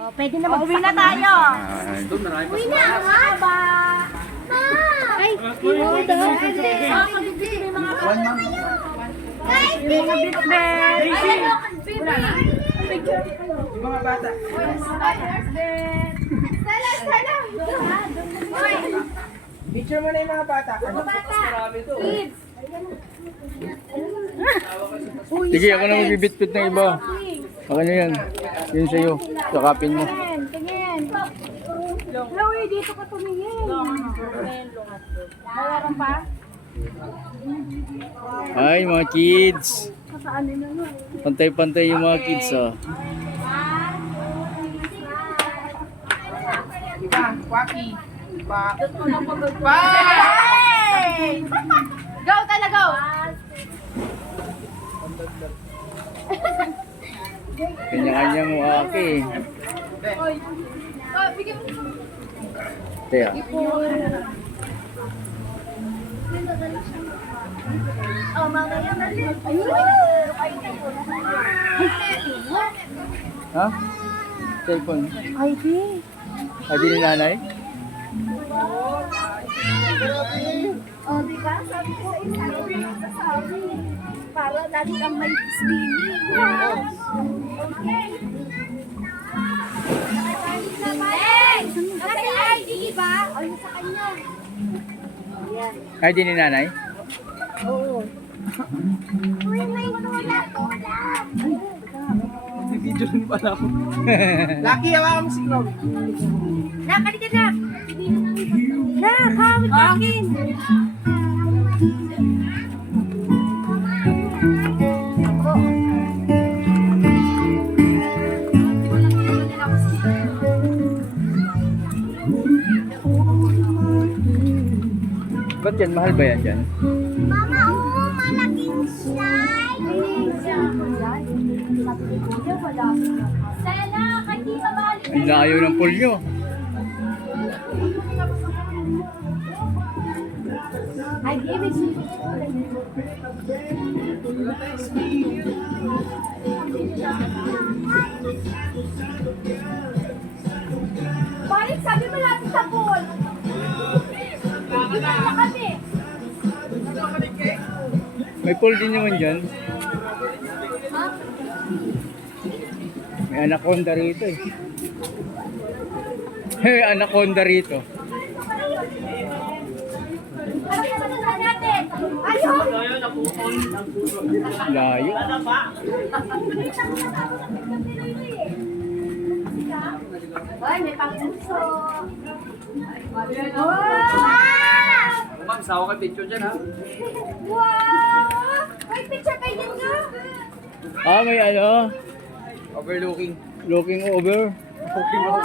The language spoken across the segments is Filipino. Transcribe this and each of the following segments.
Oh, pwede na mag-uwi na tayo. Uwi na nga ba? Ay, hindi daw. Guys, Mga bitbit. Mga bata. Stella. Hoy, Picture mo na yung mga bata. kids. Sige, ako na magbibitbit ng iba. Ako na yan. Yun sa'yo. Sakapin mo. Tingin. Chloe, dito ka tumingin. Mawaran pa? Ay, mga kids. Saan din ano? Pantay-pantay yung mga kids, oh. Diba? Waki. Pa. Hey! Go, Tala, go. Kanya-kanya mo aki. Oh, bigyan mo. Kaya. Oh, mamaya na rin. Ha? Cellphone. Ay, di. Ay, di ni nanay? Oh, di ba? Sabi ko sa sabi. Para lagi kang may swimming. Okay. Hey! Kasi ID, ba? Ay, sa kanya. Ayan. Ay, di ni nanay? Oo. Uy, may wala ko. Video rin pala ako. Lucky, hawakan mo si Chloe. Na, kalita na. Na, kawit akin. Ba't yan? Mahal ba yan dyan? Mama, malaking slide. Stella, kay Tita balik. Ang layo ng pool nyo. I give it to you. Balik, sabi mo natin sa pool. Hindi na kami. May pool din naman dyan. May anaconda rito eh. May anaconda rito. Ayun! Layo. Ay, may pang-uso. Wow! Ma'am, sawa ka picture dyan ha. Wow! May picture kayo din nga. Ah, may ano? Overlooking. Looking over. Wow!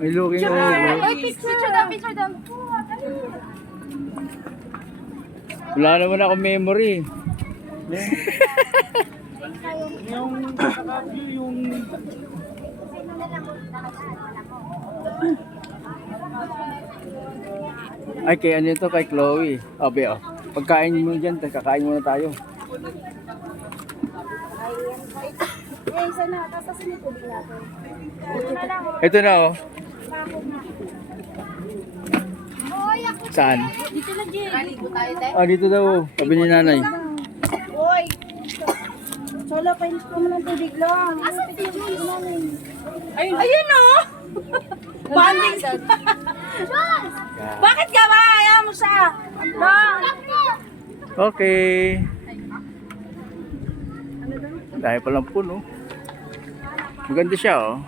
May looking over. Ay, picture daw. Wala naman ako memory. Ay, kay ano ito? Kay Chloe. Obe, oh. Pagkain mo dyan, kakain muna tayo. Eh, isa na. Tapos sa sinitubig natin. Ito na, oh. Hoy, ako. Saan? Dito na, Jay. Naligo tayo, te. Ah, dito daw, oh. Sabi ni nanay. Uy! Solo, painis ko mo ng tubig lang. Asan si Jules? Ayun o! Banding sa... Jules! Bakit ka ba? Ayaw mo siya! Lang! Okay. Dahil palang puno. Maganda siya, oh.